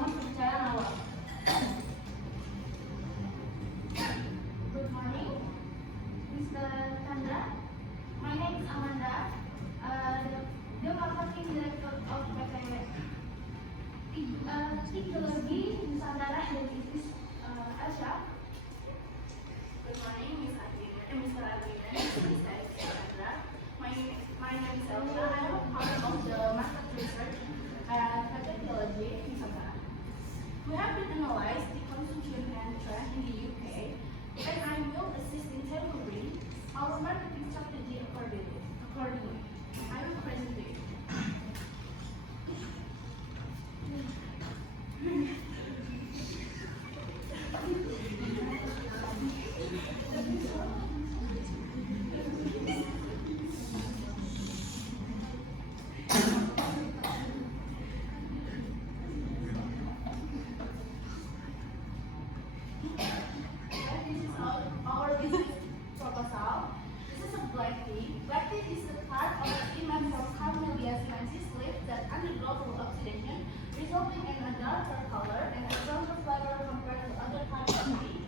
membangun kepercayaan awal. Good morning, Mr. Chandra. My name is Amanda, the Marketing Director of PTW. Teknologi Nusantara and Business Asia. Good morning, Mr. Arvina, Mr. Chandra. My name is Elsa. I am part of the market research at Technology Nusantara. We have been analyzed the consumption and trend in the UK, and I will assist in tailoring our marketing strategy accordingly. I will present to you. Our business proposal. This is a black tea. Black tea is a part of the pigment from Camellia sinensis leaf that undergo full oxidation, resulting in a darker color and a stronger flavor compared to other types of tea.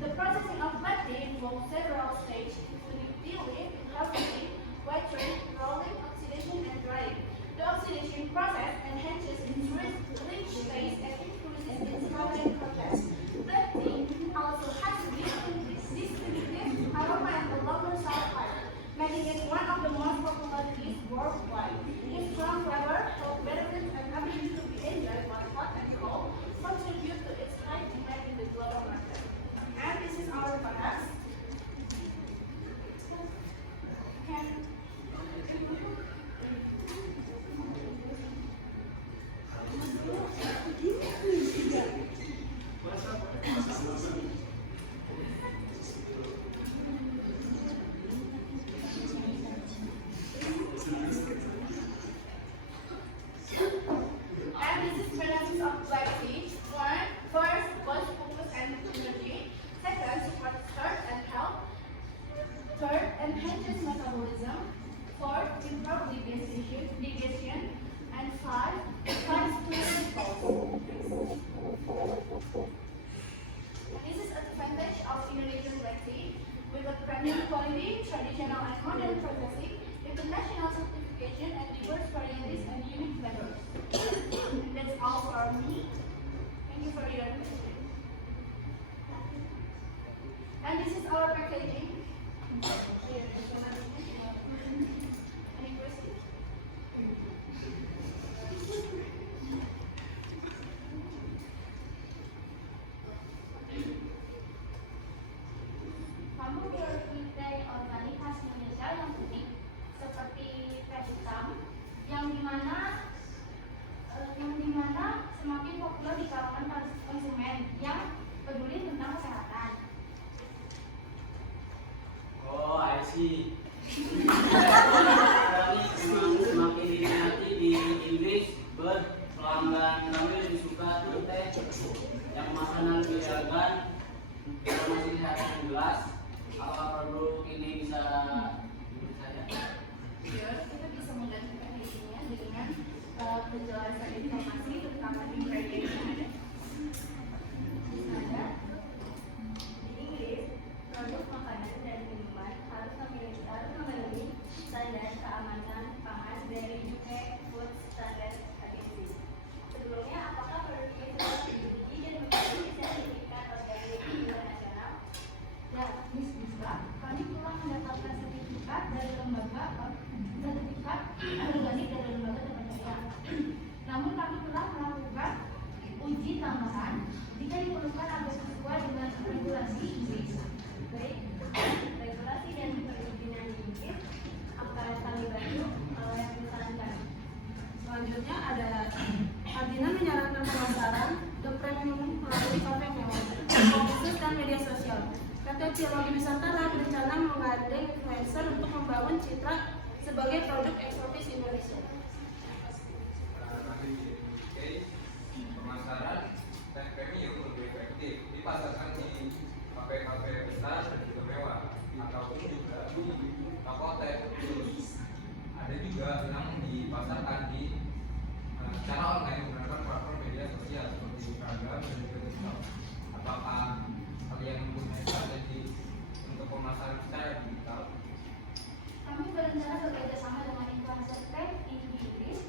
The processing of black tea involves several stages, including peeling, harvesting, wetting, rolling, oxidation, and drying. The oxidation process enhances its rich taste and increases its coloring content. Black tea also has a distinctive aroma and a longer shelf life, making it one of the most popular teas worldwide. Its strong flavor, health benefits, and ability to be enjoyed by hot and cold contribute to its high demand in the global market. And this is our product. And this is benefits of black tea. One, first, boost focus and energy. Second, supports heart and health. Third, enhances metabolism. Fourth, improves digestion. And five, fights clearing goals. This is advantage of Indonesian black tea with a premium quality, traditional and modern processing, international certification, and diverse varieties and unique flavors. And that's all for me. Thank you for your attention. And this is our packaging. Any questions? Kamu memiliki organik khas Indonesia yang unik seperti teh hitam yang dimana semakin populer di kalangan konsumen yang peduli tentang kesehatan. Oh, I see. Ini semakin diminati di Inggris, pelanggan kami lebih suka teh yang makanan lebih elegan, informasi kesehatan yang jelas. Apakah produk ini bisa dibeli saya? Yes, kita bisa menggantikan isinya dengan penjelasan informasi tentang ingredient yang ada. Misalnya, di Inggris, produk makanan dan minuman harus memenuhi standar keamanan pangan dari UK Food Standard Agency. Sebelumnya, apakah produk ini telah diuji dan memiliki sertifikat organik internasional? Ya, Miss Biswa, kami telah mendapatkan sertifikat dari lembaga organik dari lembaga terpercaya. Namun kami telah melakukan uji tambahan jika diperlukan agar sesuai dengan regulasi Inggris. Baik, regulasi dan perizinan Inggris akan kami bantu yang disarankan. Selanjutnya ada Ardina menyarankan pemasaran The Premium melalui konten khusus dan media sosial. PT Teknologi Nusantara berencana menggandeng influencer untuk membangun citra sebagai produk eksotis Indonesia. Nanti di UK pemasaran teh premium lebih efektif dipasarkan di kafe-kafe besar dan juga mewah ataupun juga di toko teh. Ada juga yang dipasarkan di secara online menggunakan platform media sosial seperti Instagram dan juga TikTok. Apakah kalian mempunyai strategi untuk pemasaran secara digital? Kami berencana bekerja sama dengan influencer tech Indie Inggris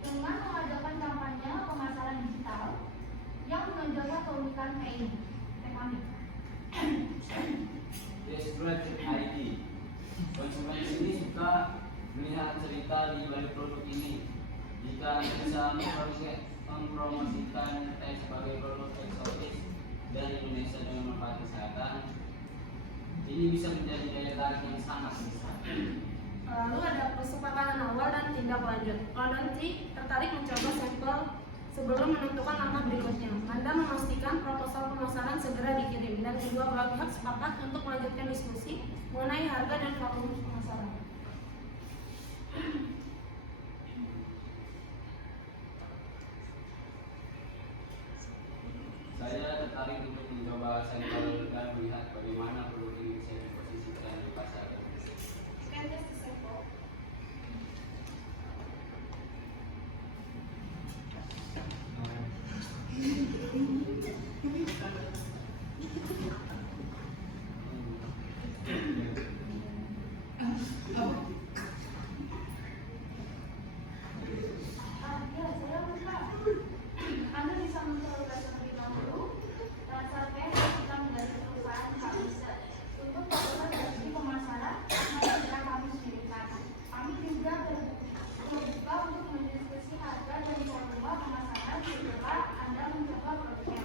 dengan mengadakan kampanye pemasaran digital yang menonjolkan keunikan teh kami. Desperate ID. Konsumen ini suka melihat cerita di balik produk ini. Jika Anda bisa mempromosikan teh sebagai produk eksotis dari Indonesia dengan manfaat kesehatan, ini bisa menjadi daya tarik yang sangat besar. Lalu ada kesepakatan awal dan tindak lanjut. Kalau nanti tertarik mencoba sampel sebelum menentukan langkah berikutnya, Anda memastikan proposal pemasaran segera dikirim dan kedua belah pihak sepakat untuk melanjutkan diskusi mengenai harga dan volume pemasaran. Saya tertarik untuk mencoba sampel dan melihat bagaimana produk ini bisa diposisikan di pasar. Can test the sample. Ya, saya lupa. Anda bisa mencoba terlebih dahulu transfer teh kita menjadi perusahaan kami. Untuk proposal strategi pemasaran, mari kita kami kirimkan. Kami juga terbuka untuk mendiskusi harga dan volume pemasaran setelah Anda mencoba produknya.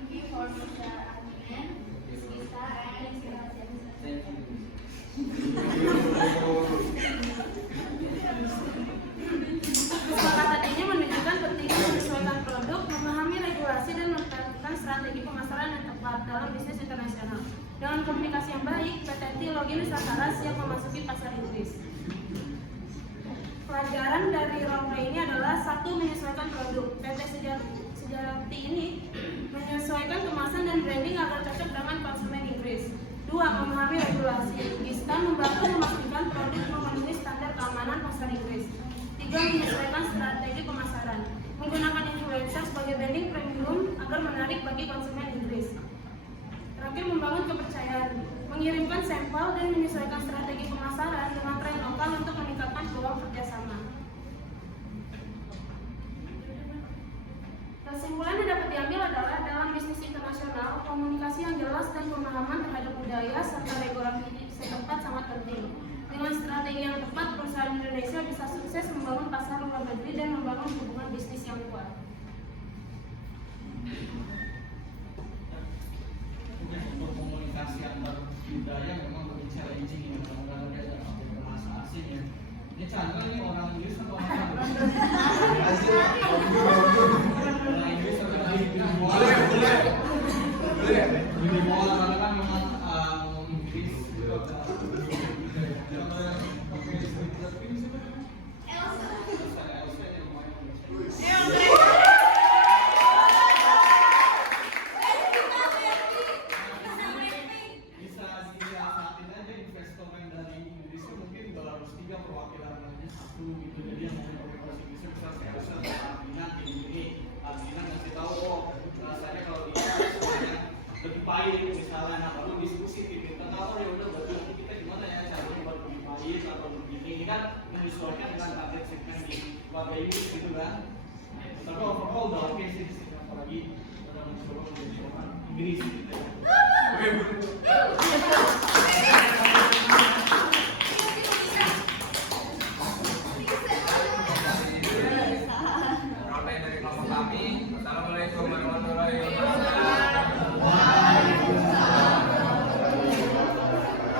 Thank you for Mr. Admin, Lisa, and Thank you. Kesepakatan ini menunjukkan pentingnya menyesuaikan produk, memahami regulasi dan menetapkan strategi pemasaran yang tepat dalam bisnis internasional. Dengan komunikasi yang baik, PT Login Nusantara siap memasuki pasar Inggris. Pelajaran dari roleplay ini adalah: 1. Menyesuaikan produk. PT Sejati ini menyesuaikan kemasan dan branding agar cocok dengan konsumen Inggris. 2. Memahami regulasi. Distan membantu memastikan produk memenuhi standar keamanan pasar Inggris. 3. Menyesuaikan strategi pemasaran. Menggunakan influencer sebagai branding premium agar menarik bagi konsumen Inggris. Terakhir, membangun kepercayaan. Mengirimkan sampel dan menyesuaikan strategi pemasaran dengan tren lokal untuk meningkatkan peluang kerjasama. Kesimpulan yang dapat diambil adalah dalam bisnis internasional, komunikasi yang jelas dan pemahaman terhadap budaya serta regulasi setempat sangat penting. Dengan strategi yang tepat, perusahaan Indonesia bisa sukses membangun pasar luar negeri dan membangun hubungan bisnis yang kuat. Untuk komunikasi antar budaya memang lebih challenging ya, kadang-kadang ada bahasa asing ya. Ini Chandra ini orang Inggris atau orang Arab? Orang Inggris atau orang Inggris? Boleh. Lebih boleh karena kan memang Inggris itu ada. Elsa yang lumayan. Bisa disiasatin aja investor yang dari Inggris itu mungkin 203 perwakilan aja satu gitu, jadi yang mau bahasa Inggris bisa saya rasa minat di sini. menyesuaikan dengan target segmen di keluarga Inggris gitu kan. Nah, itu. Tapi overall udah oke sih di sini, apalagi udah mencoba menjadi seorang Inggris gitu ya.